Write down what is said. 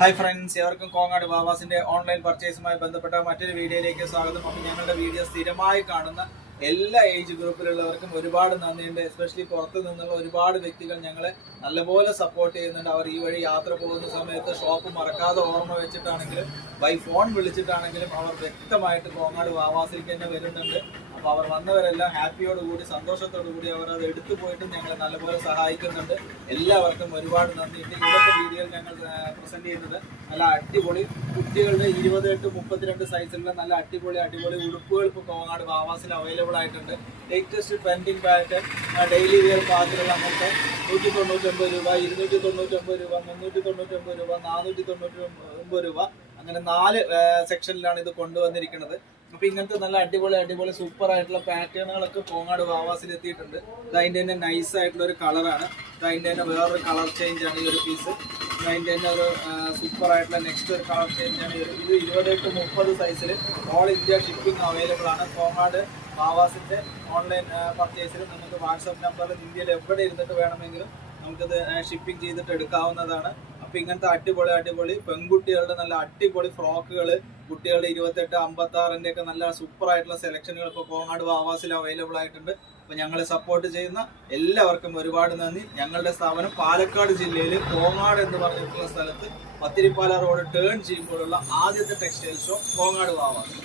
Hi friends, എവർക്കും Kongad വാവാസിന്റെ online പർച്ചേസുമായി ബന്ധപ്പെട്ട മറ്റൊരു വീഡിയോയിലേക്ക് സ്വാഗതം. അപ്പോൾ ഞങ്ങളുടെ വീഡിയോ സ്ഥിരമായി കാണുന്ന എല്ലാ ഏജ് ഗ്രൂപ്പിലുള്ളവർക്കും ഒരുപാട് നന്ദിയുണ്ട്. എസ്പെഷ്യലി പുറത്തു നിന്നുള്ള ഒരുപാട് വ്യക്തികൾ ഞങ്ങളെ നല്ലപോലെ സപ്പോർട്ട് ചെയ്യുന്നുണ്ട്. അവർ ഈ വഴി യാത്ര പോകുന്ന സമയത്ത് ഷോപ്പ് മറക്കാതെ ഓർമ്മ വെച്ചിട്ടാണെങ്കിലും ബൈ ഫോൺ വിളിച്ചിട്ടാണെങ്കിലും അവർ വ്യക്തമായിട്ട് കോങ്ങാട് വാവാസിലേക്ക് തന്നെ വരുന്നുണ്ട്. അപ്പോൾ അവർ വന്നവരെല്ലാം ഹാപ്പിയോടുകൂടി സന്തോഷത്തോടു കൂടി അവർ അത് എടുത്തു പോയിട്ട് ഞങ്ങളെ നല്ലപോലെ സഹായിക്കുന്നുണ്ട്. എല്ലാവർക്കും ഒരുപാട് നന്ദിയുണ്ട്. ഇന്നത്തെ വീഡിയോയിൽ ഞങ്ങൾ പ്രസന്റ് ചെയ്യുന്നത് നല്ല അടിപൊളി കുട്ടികളുടെ 28-32 സൈസിലുള്ള നല്ല അടിപൊളി ഉടുപ്പുകൾ ഇപ്പോൾ കോങ്ങാട് വാവാസിൽ അവൈലബിൾ ആയിട്ടുണ്ട്. Latest trending pattern daily wear പാർട്ടികൾ അങ്ങനത്തെ 199 രൂപ, 299 രൂപ, 399 രൂപ, 499 രൂപ, അങ്ങനെ 4 സെക്ഷനിലാണ് ഇത് കൊണ്ടുവന്നിരിക്കുന്നത്. അപ്പൊ ഇങ്ങനത്തെ നല്ല അടിപൊളി സൂപ്പർ ആയിട്ടുള്ള പാറ്റേണുകളൊക്കെ കോങ്ങാട് വാവാസിൽ എത്തിയിട്ടുണ്ട്. ഇത് അതിന്റെ തന്നെ നൈസ് ആയിട്ടുള്ള ഒരു കളറാണ്. ഇത് അതിന്റെ തന്നെ വേറൊരു കളർ ചേഞ്ച് ആണ് ഈ ഒരു പീസ്. അതിന്റെ തന്നെ ഒരു സൂപ്പർ ആയിട്ടുള്ള നെക്സ്റ്റ് ഒരു കളർ ചേഞ്ച് ആണ് ഇത്. 28-30 സൈസിൽ ഓൾ ഇന്ത്യ ഷിപ്പിംഗ് അവൈലബിൾ ആണ്. കോങ്ങാട് വാവാസിന്റെ ഓൺലൈൻ പർച്ചേസിൽ നമുക്ക് വാട്സാപ്പ് നമ്പറിൽ ഇന്ത്യയിൽ എവിടെ ഇരുന്നിട്ട് വേണമെങ്കിലും നമുക്കത് ഷിപ്പിംഗ് ചെയ്തിട്ട് എടുക്കാവുന്നതാണ്. അപ്പൊ ഇങ്ങനത്തെ അടിപൊളി പെൺകുട്ടികളുടെ നല്ല അടിപൊളി ഫ്രോക്കുകൾ, കുട്ടികളുടെ 28-56 ഒക്കെ നല്ല സൂപ്പർ ആയിട്ടുള്ള സെലക്ഷനുകൾ ഇപ്പോൾ കോങ്ങാട് വാവാസിൽ അവൈലബിൾ ആയിട്ടുണ്ട്. അപ്പൊ ഞങ്ങളെ സപ്പോർട്ട് ചെയ്യുന്ന എല്ലാവർക്കും ഒരുപാട് നന്ദി. ഞങ്ങളുടെ സ്ഥാപനം പാലക്കാട് ജില്ലയിൽ കോങ്ങാട് എന്ന് പറഞ്ഞിട്ടുള്ള സ്ഥലത്ത് പത്തിരിപ്പാല റോഡ് ടേൺ ചെയ്യുമ്പോഴുള്ള ആദ്യത്തെ ടെക്സ്റ്റൈൽ ഷോ കോങ്ങാട് വാവാസ്.